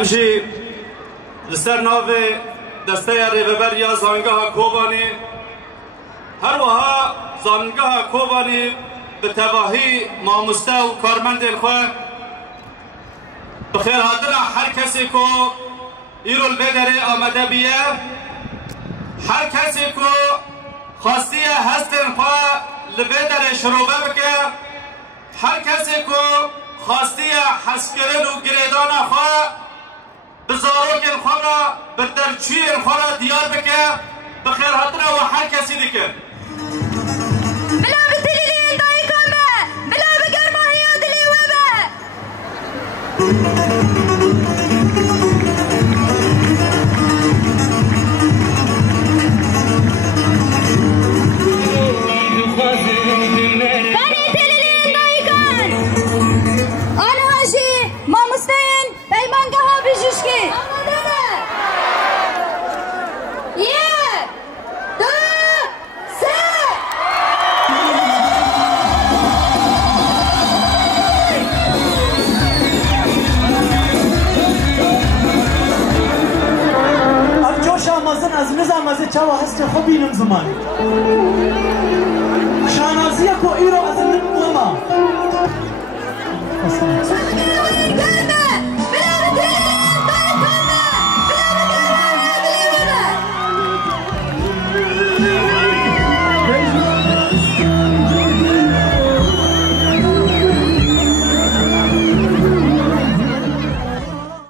همشی لسر ناو دسته ریوبر یا زانگاه کوبانی هر وها زانگاه کوبانی به تواهی ماموسته و کارمند خواه بخیر هاتنا هر کسی کو ایرول بدره آمده بیه هر کسی کو خواستی هستن خواه لبدره شروبه بکه هر کسی کو خواستی حسکرن و گریدان خواه بزاروکن خواه را بردرچوین خواه را دیار بکه بخیر هاتنا و هر کسی دیکن بلا بتلیلین دایی کامه بلا بگرماهی دلی وبه از نظام از چاوا هست خوبی نم زمان شانازیه کو ایرو از نم